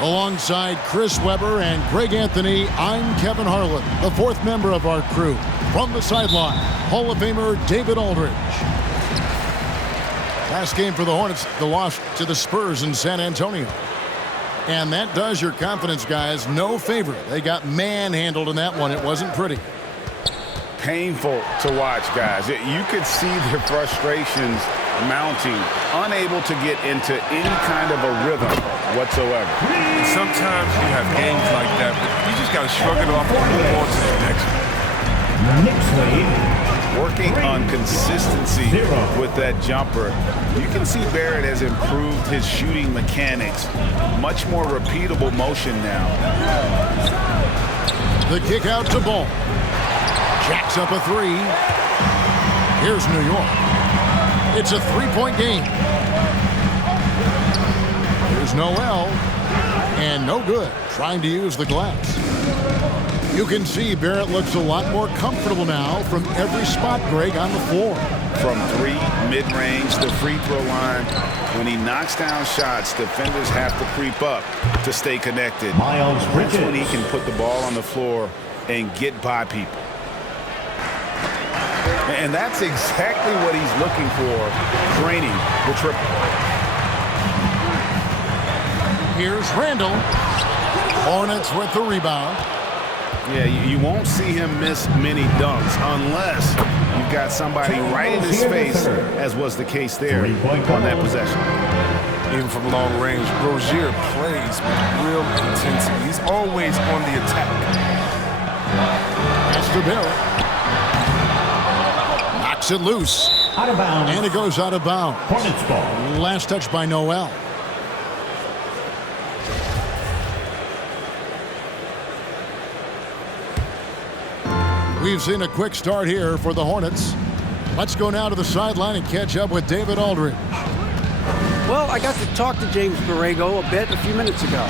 Alongside Chris Webber and Greg Anthony, I'm Kevin Harlan, the fourth member of our crew. From the sideline, Hall of Famer David Aldridge. Last game for the Hornets, the loss to the Spurs in San Antonio. And that does your confidence, guys, no favor. They got manhandled in that one. It wasn't pretty. Painful to watch, guys. You could see their frustrations mounting, unable to get into any kind of a rhythm whatsoever. And sometimes you have games like that, but you just got to shrug it off and move on to the next one. Working on consistency with that jumper. You can see Barrett has improved his shooting mechanics. Much more repeatable motion now. The kick out to Ball. Jacks up a three. Here's New York. It's a three-point game. Here's Noel. And no good. Trying to use the glass. You can see Barrett looks a lot more comfortable now from every spot, Greg, on the floor. From three, mid-range, the free throw line. When he knocks down shots, defenders have to creep up to stay connected. That's when he can put the ball on the floor and get by people. And that's exactly what he's looking for, draining the triple. Here's Randall. Hornets with the rebound. Yeah, you won't see him miss many dunks unless you've got somebody right in his face, as was the case there on that possession. Even from long range, Rozier plays with real intensity. He's always on the attack. That's to Barrett. Knocks it loose. Out of bounds. And it goes out of bounds. Hornets ball. Last touch by Noel. We've seen a quick start here for the Hornets. Let's go now to the sideline and catch up with David Aldridge. Well, I got to talk to James Borrego a bit a few minutes ago.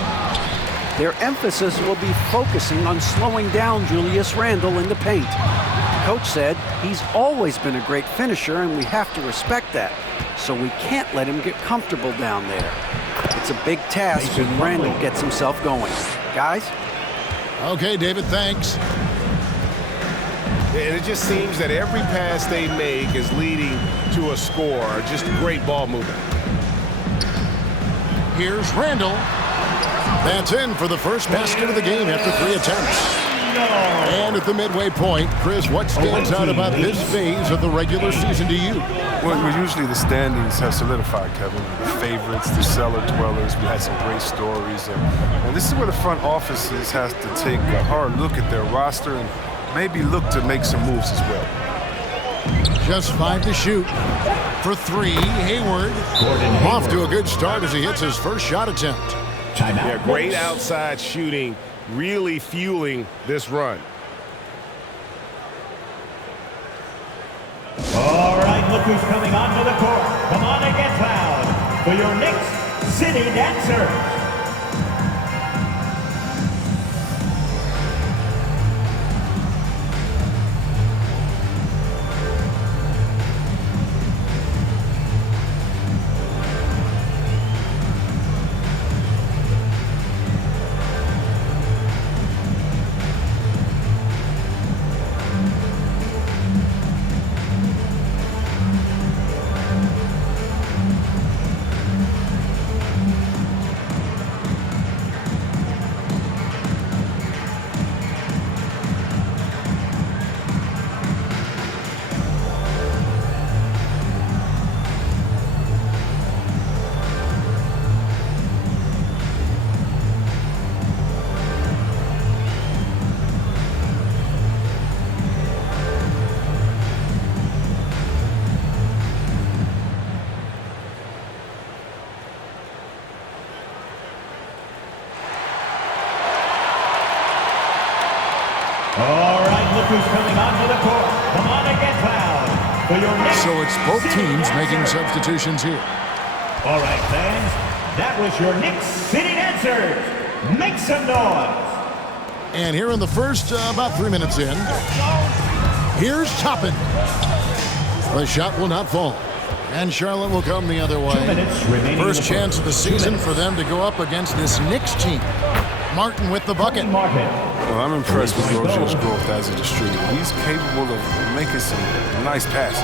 Their emphasis will be focusing on slowing down Julius Randle in the paint. Coach said he's always been a great finisher, and we have to respect that. So we can't let him get comfortable down there. It's a big task when Randle gets himself going. Guys? Okay, David, thanks. And it just seems that every pass they make is leading to a score. Just great ball movement. Here's Randall. That's in for the first basket of the game after 3 attempts. And at the midway point, Chris, what stands out about this phase of the regular season to you? Well, usually the standings have solidified, Kevin. The favorites, the cellar dwellers. We had some great stories. And this is where the front offices has to take a hard look at their roster and maybe look to make some moves as well. Just 5 to shoot. For 3, Hayward. Off to a good start as he hits his first shot attempt. Yeah, great outside shooting, really fueling this run. All right, look who's coming onto the court. Come on and get loud for your Knicks City Dancers. All right, look who's coming onto the court. Come on and get loud for your Knicks. So it's both teams making substitutions here. All right, fans, that was your Knicks City Dancers. Make some noise. And here in the first, about 3 minutes in, here's Toppin. The shot will not fall. And Charlotte will come the other 2 way. minutes remaining. First chance of the season for them to go up against this Knicks team. Martin with the bucket. Martin. Well, I'm impressed with Rozier's growth as a distributor. He's capable of making some nice passes.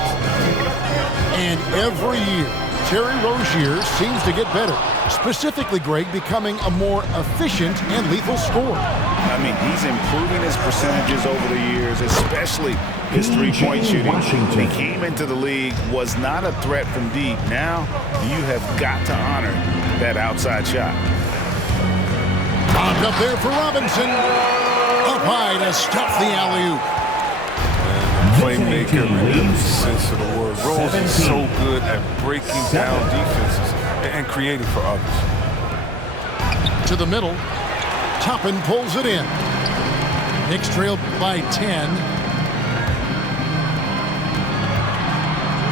And every year, Terry Rozier seems to get better. Specifically, Greg, becoming a more efficient and lethal scorer. I mean, he's improving his percentages over the years, especially his three-point shooting. When he came into the league, was not a threat from deep. Now, you have got to honor that outside shot. Popped up there for Robinson. Up high to stuff the alley-oop. Playmaker in every sense of the word. Rose is so good at breaking down defenses and creating for others. To the middle. Toppin pulls it in. Knicks trailed by 10.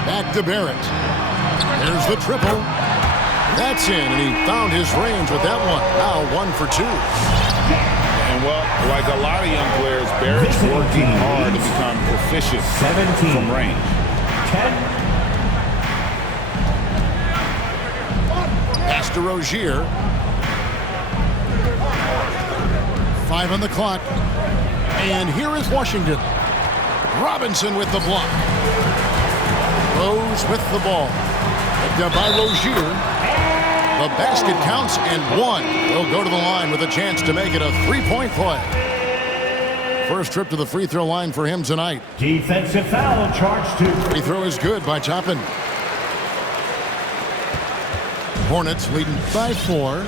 Back to Barrett. There's the triple. That's in, and he found his range with that one. Now 1 for 2. And, well, like a lot of young players, Barrett's working hard to become proficient 17 from range. 10. Pass to Rozier. 5 on the clock. And here is Washington. Robinson with the block. Rose with the ball. Picked up by Rozier. The basket counts, and 1 will go to the line with a chance to make it a 3-point play. First trip to the free throw line for him tonight. Defensive foul charged to. Free throw is good by Toppin. Hornets leading by 4.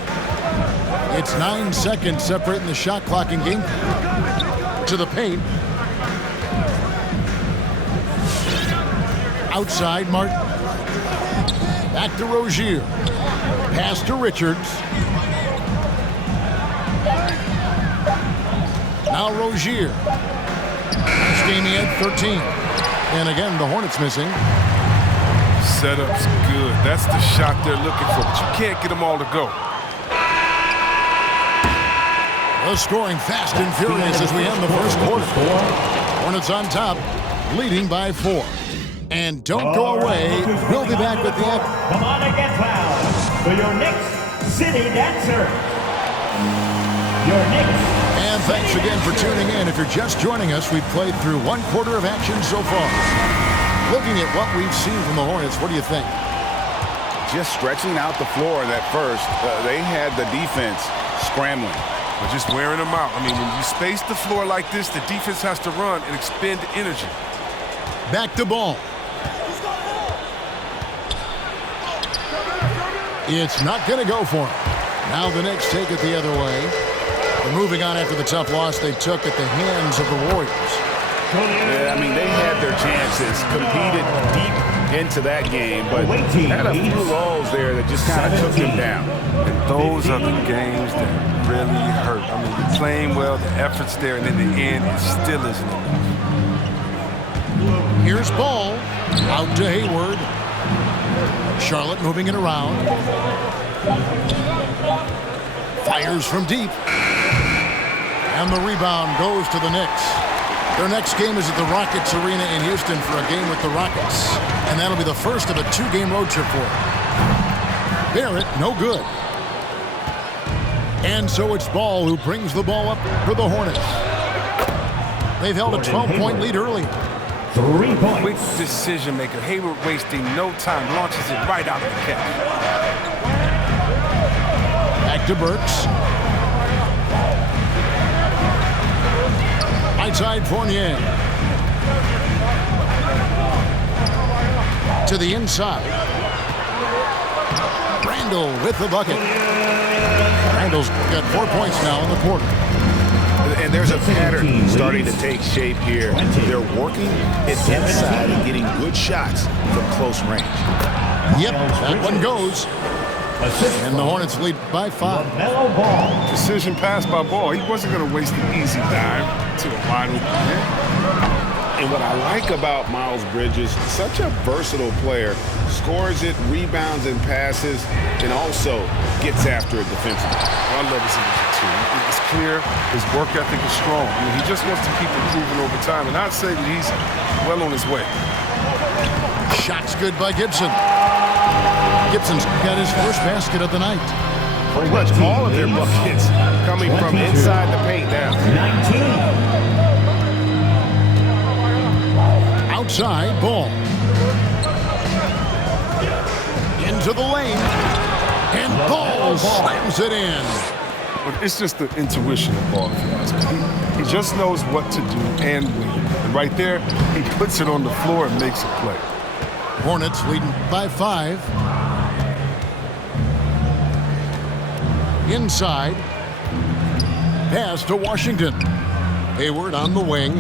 It's 9 seconds separating the shot clock and game. To the paint. Outside, Martin. Back to Rozier. Pass to Richards. Now Rozier. Last game he had 13. And again, the Hornets missing. Setup's good. That's the shot they're looking for, but you can't get them all to go. The scoring fast and furious as we end the first quarter. Hornets on top, leading by 4. And don't go away. We'll be back with the Come on and get fouled for your Knicks City Dancer. Your Knicks. And thanks again for tuning in. If you're just joining us, we've played through 1 quarter of action so far. Looking at what we've seen from the Hornets, what do you think? Just stretching out the floor in that first. They had the defense scrambling. But just wearing them out. I mean, when you space the floor like this, the defense has to run and expend energy. Back to ball. It's not going to go for him. Now the Knicks take it the other way. They're moving on after the tough loss they took at the hands of the Warriors. Yeah, I mean, they had their chances, competed deep into that game, but had a few lulls there that just kind of took them down. And those are the games that really hurt. I mean, you're playing well, the effort's there, and in the end, it still isn't enough. Here's Ball. Out to Hayward. Charlotte moving it around. Fires from deep. And the rebound goes to the Knicks. Their next game is at the Rockets Arena in Houston for a game with the Rockets. And that'll be the first of a 2-game road trip for them. Barrett, no good. And so it's Ball who brings the ball up for the Hornets. They've held a 12-point lead early. 3 points. Quick decision maker. Hayward wasting no time. Launches it right out of the catch. Back to Burks. Right side Fournier. To the inside. Randall with the bucket. Randall's got 4 points now in the quarter. And there's a pattern starting to take shape here. They're working it inside and getting good shots from close range. Yep, that one goes. And the Hornets lead by 5. Lamelo Ball. Decision pass by Ball. He wasn't going to waste an easy dive to a wide open man. And what I like about Miles Bridges, such a versatile player, scores it, rebounds and passes, and also gets after it defensively. I love his energy too. It's clear his work ethic is strong. I mean, he just wants to keep improving over time, and I'd say that he's well on his way. Shot's good by Gibson. Gibson's got his first basket of the night. Pretty much all of their buckets coming from inside the paint now. 19. Outside, ball. Into the lane. And Ball slams it in. But it's just the intuition of Ball, if you ask me. He just knows what to do and when. And right there, he puts it on the floor and makes a play. Hornets leading by 5. Inside. Pass to Washington. Hayward on the wing.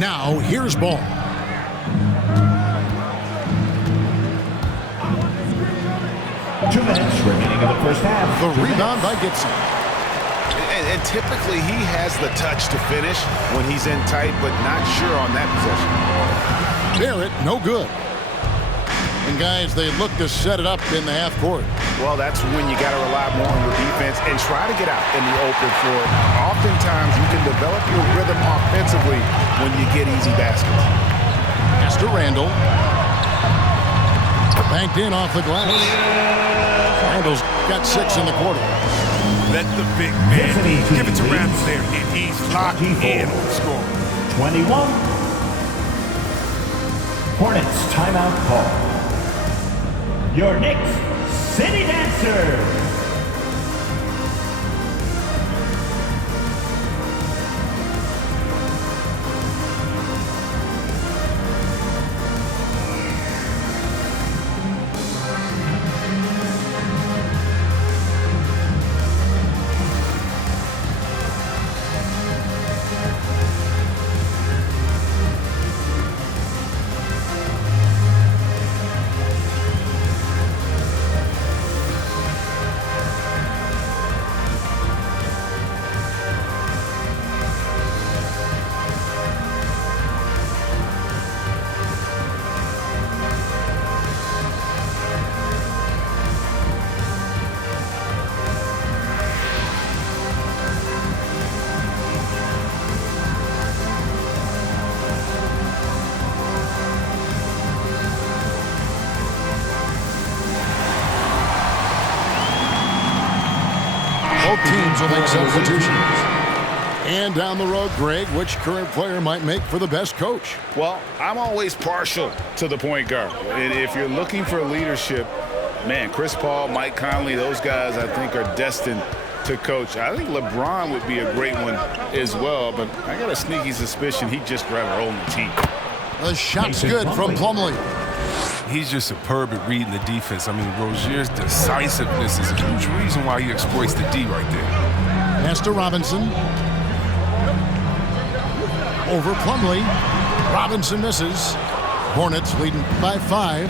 Now here's Ball. Two minutes remaining in the first half. The rebound by Gibson. And typically he has the touch to finish when he's in tight, but not sure on that possession. Barrett, no good. And guys, they look to set it up in the half court. Well, that's when you got to rely more on your defense and try to get out in the open floor. Oftentimes you can develop your rhythm offensively when you get easy baskets. Pass to Randall. Banked in off the glass. Randall's got 6 in the quarter. Let the big man give it to Randall there, and he's locked in on the score. 21. Hornets timeout call. Your Knicks City Dancers. Both teams will make substitutions. And down the road, Greg, which current player might make for the best coach? Well, I'm always partial to the point guard. And if you're looking for leadership, man, Chris Paul, Mike Conley, those guys I think are destined to coach. I think LeBron would be a great one as well, but I got a sneaky suspicion he'd just rather own the team. The shot's good from Plumlee. He's just superb at reading the defense. I mean, Rozier's decisiveness is a huge reason why he exploits the D right there. Pass to Robinson. Over Plumlee. Robinson misses. Hornets leading by 5.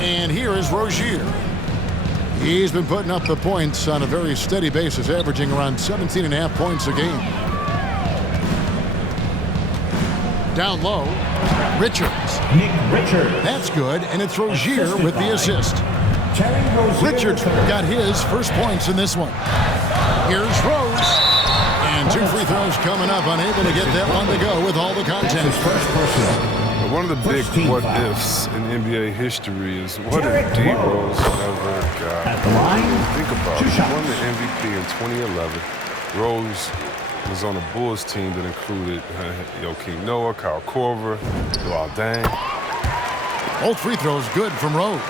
And here is Rozier. He's been putting up the points on a very steady basis, averaging around 17.5 points a game. Down low, Richards. Nick Richards. That's good, and it's Rozier with the assist. Richards got his first points in this one. Here's Rose. And 2 free throws coming up, unable to get that one to go with all the content. One of the big what-ifs in NBA history is what if D. Rose never got. Think about it. He won the MVP in 2011. Rose was on a Bulls team that included Joakim Noah, Kyle Korver, Luol Deng. Both free throws good from Rose.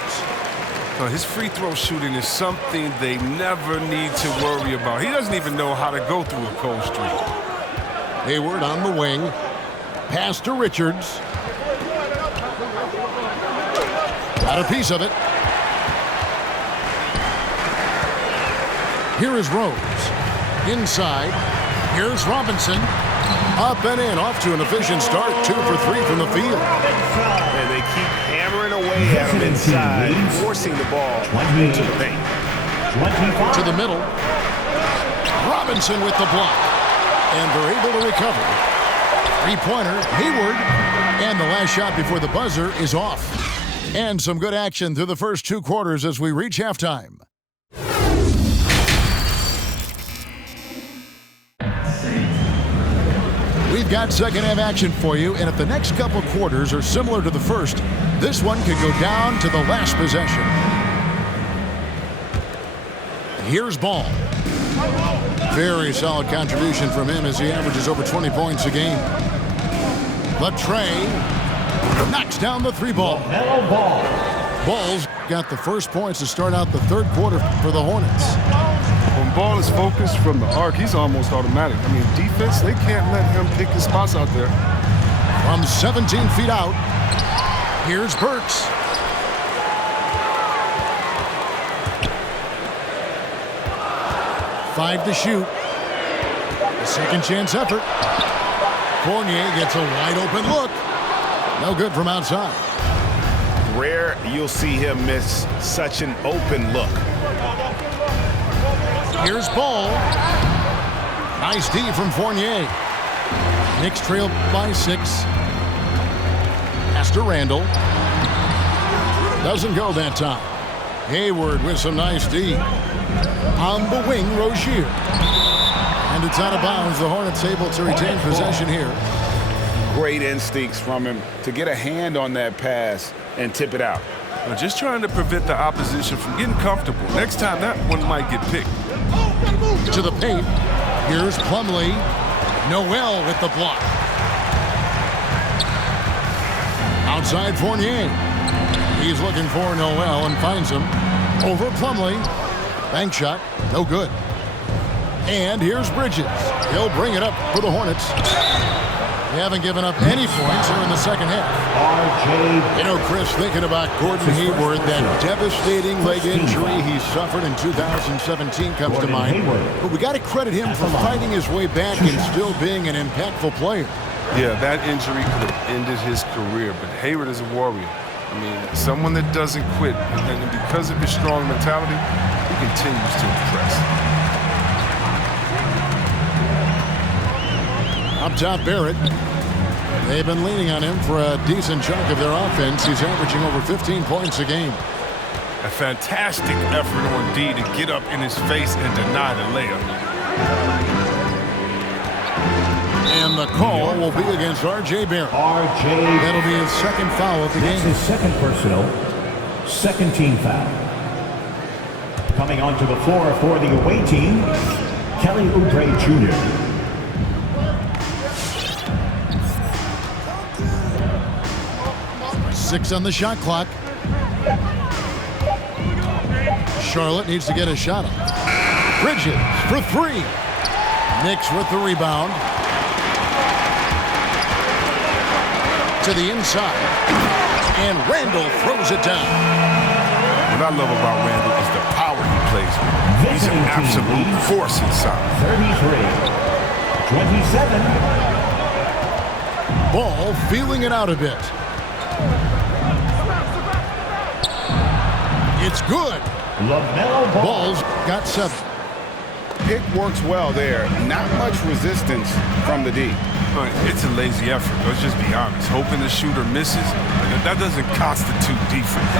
His free throw shooting is something they never need to worry about. He doesn't even know how to go through a cold streak. Hayward on the wing. Pass to Richards. Got a piece of it. Here is Rose. Inside. Here's Robinson. Up and in, off to an efficient start. 2 for 3 from the field. And they keep hammering away at him inside, forcing the ball into the paint. To the middle. Robinson with the block. And they're able to recover. Three-pointer, Hayward. And the last shot before the buzzer is off. And some good action through the first 2 quarters as we reach halftime. We've got second half action for you, and if the next couple quarters are similar to the first, this one could go down to the last possession. Here's Ball. Very solid contribution from him as he averages over 20 points a game. Latrey knocks down the three ball. Lamelo Ball. Ball's got the first points to start out the third quarter for the Hornets. When Ball is focused from the arc, he's almost automatic. I mean, defense, they can't let him pick his spots out there. From 17 feet out, here's Burks. Five to shoot. A second chance effort. Fournier gets a wide open look. No good from outside. Rare you'll see him miss such an open look. Here's Ball. Nice D from Fournier. Knicks trail by 6. Pass to Randall. Doesn't go that time. Hayward with some nice D. On the wing, Rozier. And it's out of bounds. The Hornets able to retain possession here. Great instincts from him to get a hand on that pass and tip it out. Now, just trying to prevent the opposition from getting comfortable. Next time, that one might get picked. To the paint. Here's Plumlee. Noel with the block. Outside Fournier. He's looking for Noel and finds him. Over Plumlee. Bank shot. No good. And here's Bridges. He'll bring it up for the Hornets. They haven't given up any points here in the second half. You know, Chris, thinking about Gordon Hayward, that devastating leg injury he suffered in 2017 comes to mind. But we got to credit him for fighting his way back and still being an impactful player. Yeah, that injury could have ended his career, but Hayward is a warrior. I mean, someone that doesn't quit, and because of his strong mentality, he continues to impress. Up top, Barrett. They've been leaning on him for a decent chunk of their offense. He's averaging over 15 points a game. A fantastic effort on D to get up in his face and deny the layup. And the call will be against R.J. Barrett. That'll be his second foul of the game. His second personal, second team foul. Coming onto the floor for the away team, Kelly Oubre Jr. 6 on the shot clock. Charlotte needs to get a shot up. Bridges for 3. Knicks with the rebound. To the inside. And Randall throws it down. What I love about Randall is the power he plays with. He's an absolute force inside. 33-27. Ball feeling it out a bit. It's good. Lamelo Ball's got 7. Pick works well there. Not much resistance from the D. It's a lazy effort. Let's just be honest. Hoping the shooter misses, that doesn't constitute defense.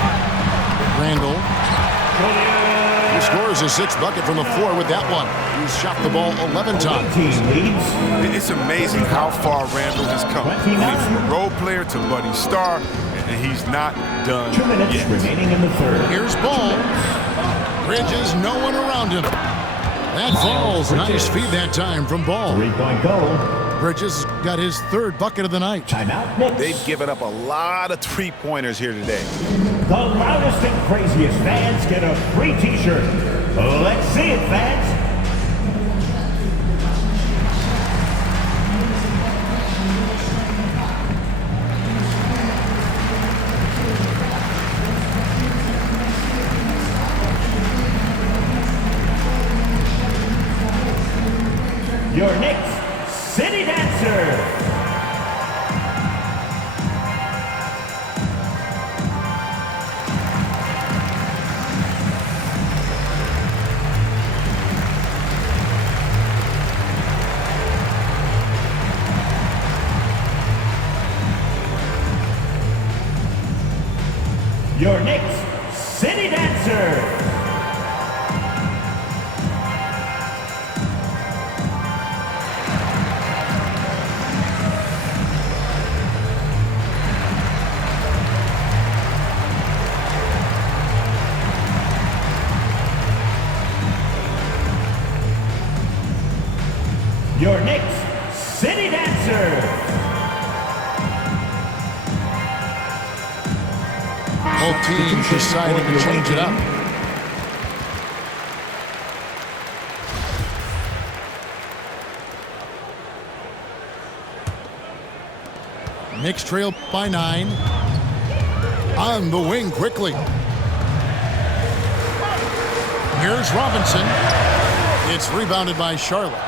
Randall. He scores his 6th bucket from the floor with that one. He's shot the ball 11 times. It's amazing how far Randall has come. I mean, from role player to budding star, and he's not done 2 minutes yet. remaining in the third. Here's Ball. Bridges, no one around him. That falls. Nice feed that time from Ball. 3-point goal. Bridges got his 3rd bucket of the night. Timeout, Knicks. They've given up a lot of three-pointers here today. The loudest and craziest fans get a free t-shirt. Let's see it, fans. Your Knicks City Dancer. Your Knicks City Dancer. your Knicks City Dancer. Both teams deciding to change it up. Knicks trail by 9. On the wing quickly. Here's Robinson. It's rebounded by Charlotte.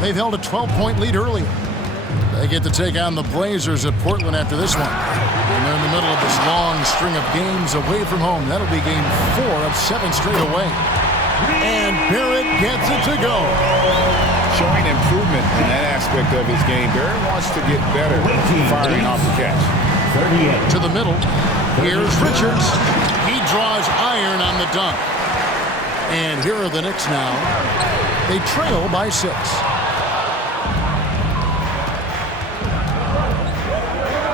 They've held a 12-point lead earlier. They get to take on the Blazers at Portland after this one. And they're in the middle of this long string of games away from home. That'll be game 4 of 7 straight away. And Barrett gets it to go. Showing improvement in that aspect of his game. Barrett wants to get better firing off the catch. 38. To the middle. Here's Richards. He draws iron on the dunk. And here are the Knicks now. They trail by 6.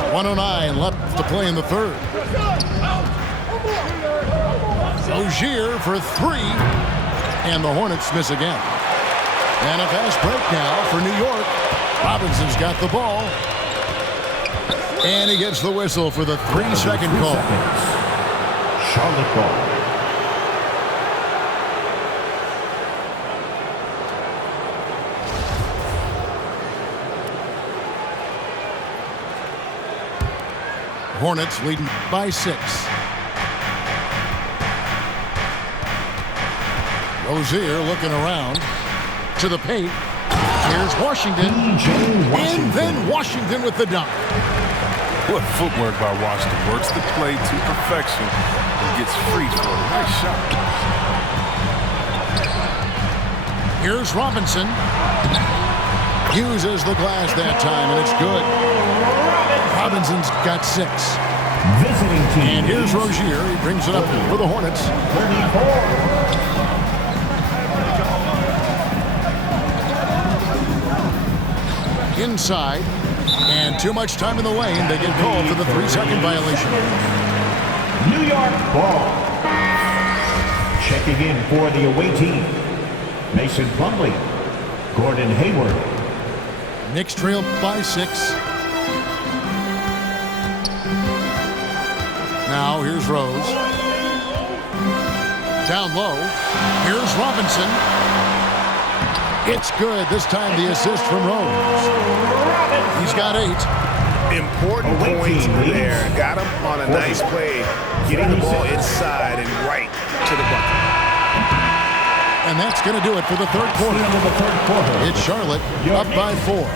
.109 left to play in the third. Rozier for 3. And the Hornets miss again. And a fast break now for New York. Robinson's got the ball. And he gets the whistle for the 3-second call. Charlotte ball. Hornets leading by 6. Rozier looking around to the paint. Here's Washington. And then Washington with the dunk. What footwork by Washington. Works the play to perfection and gets free for it. Nice shot. Here's Robinson. Uses the glass that time, and it's good. Robinson's got 6. Visiting team. And here's Rozier. He brings it up for the Hornets. 34. Inside. And too much time in the lane. They get called for the 3-second violation. New York ball. Checking in for the away team. Mason Plumlee. Gordon Hayward. Knicks trail by 6. Now here's Rose. Down low. Here's Robinson. It's good. This time the assist from Rose. He's got 8. Important points there. Got him on a nice play. Getting the ball inside and right to the bucket. And that's going to do it for the third quarter. It's Charlotte up by 4.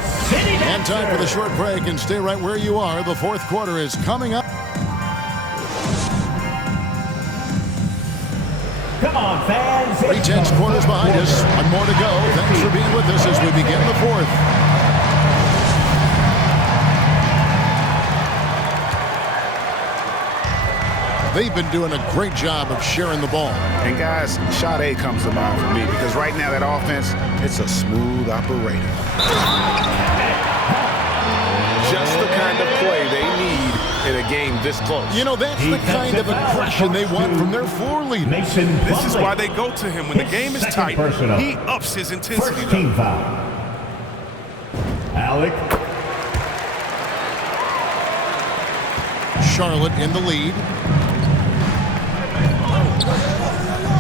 And time for the short break, and stay right where you are. The fourth quarter is coming up. Come on, fans. 3/10 quarters behind us. One more to go. Thanks for being with us as we begin the fourth. They've been doing a great job of sharing the ball. And guys, shot A comes to mind for me because right now that offense, it's a smooth operator. Just the kind of play they need in a game this close. You know, that's the kind of aggression they want from their floor leader. This is why they go to him when the game is tight. He ups his intensity. First team foul. Alec. Charlotte in the lead.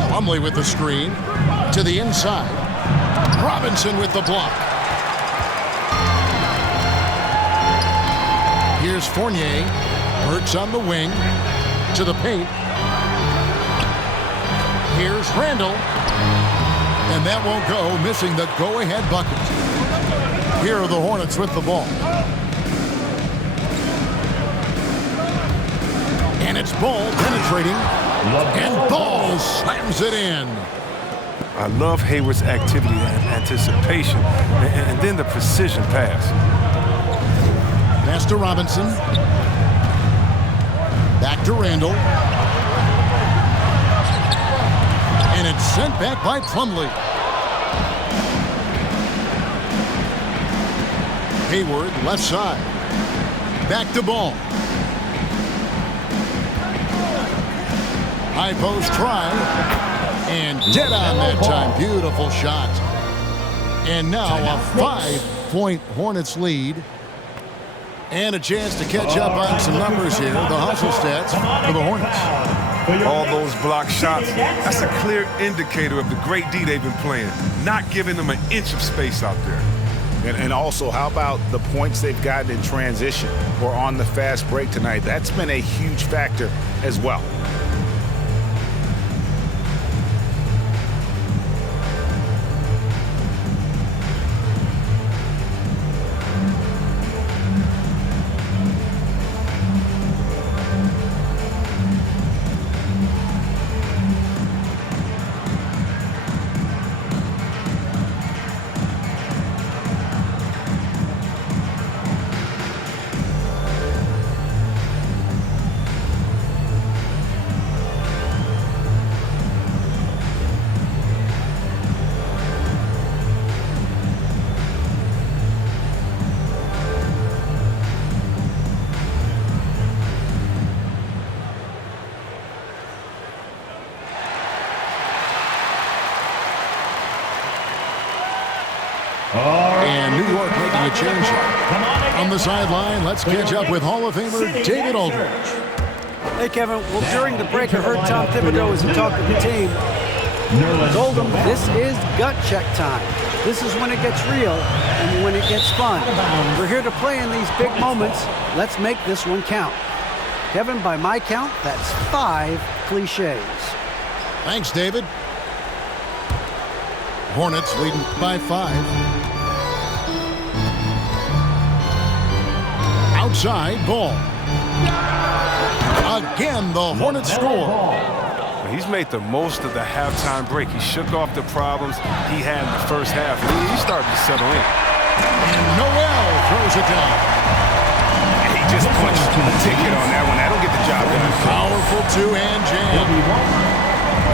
Plumlee with the screen. To the inside. Robinson with the block. Here's Fournier. Hurts on the wing. To the paint. Here's Randall. And that won't go, missing the go-ahead bucket. Here are the Hornets with the ball. And it's Ball penetrating. And Ball slams it in. I love Hayward's activity and anticipation, and then the precision pass. Pass to Robinson. Back to Randall. And it's sent back by Plumlee. Hayward, left side. Back to Ball. High post try. And dead on that time. Beautiful shot. And now a 5-point Hornets lead. And a chance to catch up on some numbers here. The hustle stats for the Hornets. All those block shots, that's a clear indicator of the great D they've been playing. Not giving them an inch of space out there. And also, how about the points they've gotten in transition or on the fast break tonight? That's been a huge factor as well. And New York making a change here. On the sideline, let's catch up with Hall of Famer David Aldridge. Hey, Kevin. Well, during the break, I heard Tom Thibodeau as he talked to the team. Told them this is gut check time. This is when it gets real and when it gets fun. We're here to play in these big moments. Let's make this one count. Kevin, by my count, that's 5 cliches. Thanks, David. Hornets leading by 5. Outside ball. Again, the Hornets score. He's made the most of the halftime break. He shook off the problems he had in the first half. He started to settle in. And Noel throws it down. He just punched the ticket on that one. That'll get the job done. Powerful two-hand jam.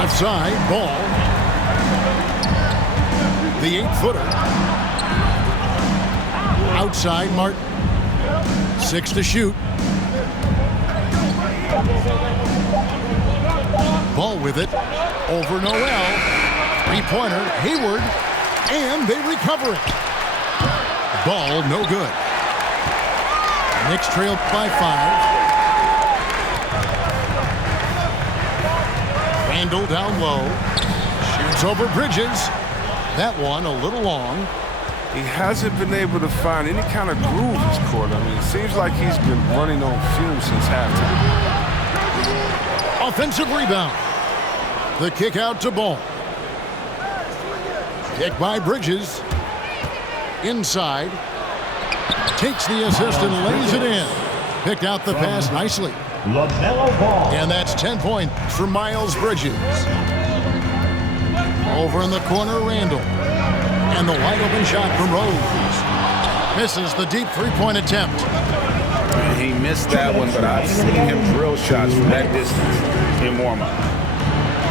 Left side, ball. The 8-footer. Outside, Martin. 6 to shoot. Ball with it. Over Noel. Three-pointer. Hayward. And they recover it. Ball no good. Knicks trail by 5. Randall down low. Shoots over Bridges. That one a little long. He hasn't been able to find any kind of groove this quarter. I mean, it seems like he's been running on fumes since halftime. Offensive rebound. The kick out to Ball. Kick by Bridges. Inside. Takes the assist and lays it in. Picked out the pass nicely. Lamelo Ball. And that's 10 points for Miles Bridges. Over in the corner, Randall. And the wide open shot from Rose. Misses the deep three-point attempt. He missed that one, but I've seen him drill shots from that distance in warm-up.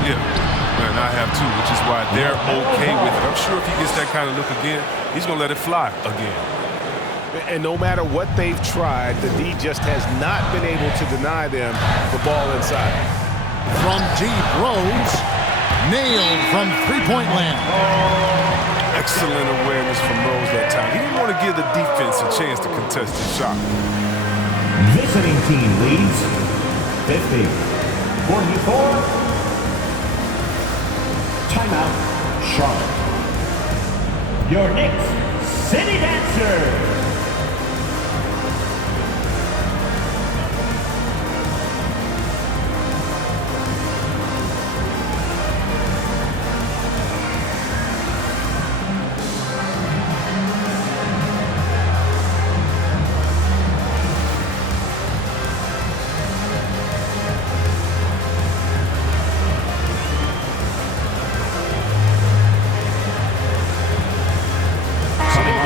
Yeah, and I have too, which is why they're okay with it. I'm sure if he gets that kind of look again, he's going to let it fly again. And no matter what they've tried, the D just has not been able to deny them the ball inside. From deep, Rose. Nailed from three-point land. Excellent awareness from Rose that time. He didn't want to give the defense a chance to contest the shot. Visiting team leads 50-44. Timeout, Charlotte. Your Knicks City Dancers.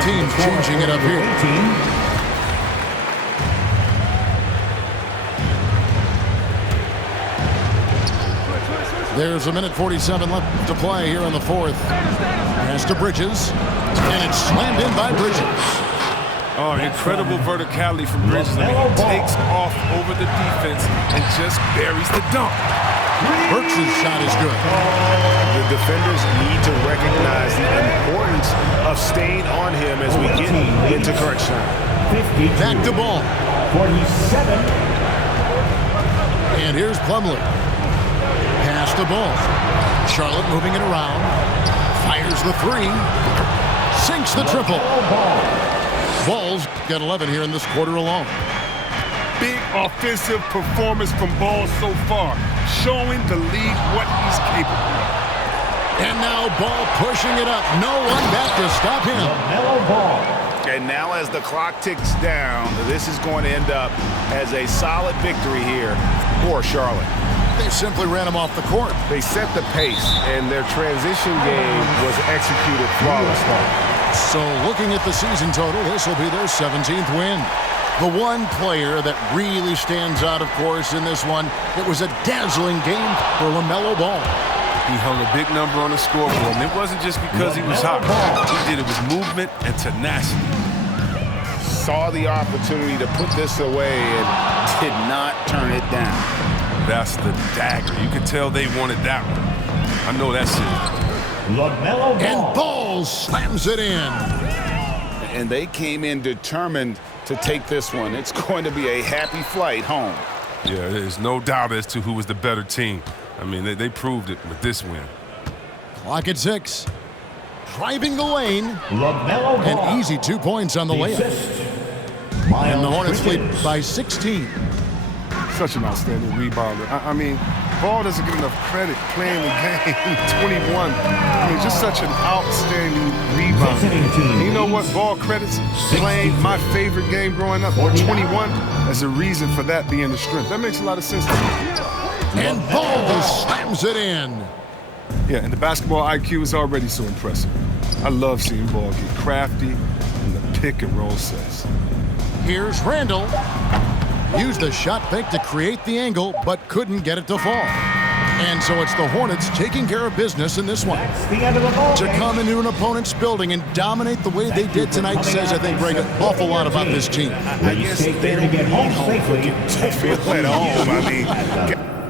Teams changing it up here. There's a minute 47 left to play here in the fourth. Pass to Bridges. And it's slammed in by Bridges. Oh, incredible verticality from Bridges. I mean, he takes off over the defense and just buries the dunk. Burks' shot is good. The defenders need to recognize the importance chance of staying on him as we get into correction. 52. Back to ball. 47. And here's Plumlee. Pass the ball. Charlotte moving it around. Fires the three. Sinks the triple. Ball's got 11 here in this quarter alone. Big offensive performance from Ball so far, showing the league what he's capable of. And now Ball pushing it up. No one back to stop him. Lamelo Ball. And now as the clock ticks down, this is going to end up as a solid victory here for Charlotte. They simply ran him off the court. They set the pace, and their transition game was executed flawlessly. So looking at the season total, this will be their 17th win. The one player that really stands out, of course, in this one, it was a dazzling game for Lamelo Ball. He hung a big number on the scoreboard, and it wasn't just because he was hot. He did it with movement and tenacity. Saw the opportunity to put this away and did not turn it down. That's the dagger. You could tell they wanted that one. I know that's it. Lamelo Ball. And Ball slams it in. And they came in determined to take this one. It's going to be a happy flight home. Yeah, there's no doubt as to who was the better team. I mean, they proved it with this win. Clock at 6. Driving the lane. Lamelo Ball. An easy 2 points on the layup. And the Hornets lead by 16. Such an outstanding rebounder. I mean, Ball doesn't get enough credit playing the game. 21. I mean, just such an outstanding rebounder. And you know what? Ball credits playing my favorite game growing up, 21, as a reason for that being the strength. That makes a lot of sense to me. And Ball slams it in. Yeah, and the basketball IQ is already so impressive. I love seeing Ball get crafty in the pick and roll sets. Here's Randall. Used the shot fake to create the angle, but couldn't get it to fall. And so it's the Hornets taking care of business in this one. That's the end of the ball To game. come into an opponent's building and dominate the way they did tonight says, I think, Greg, an awful lot about this team. I guess they don't get home need home safely. to feel at home. I mean,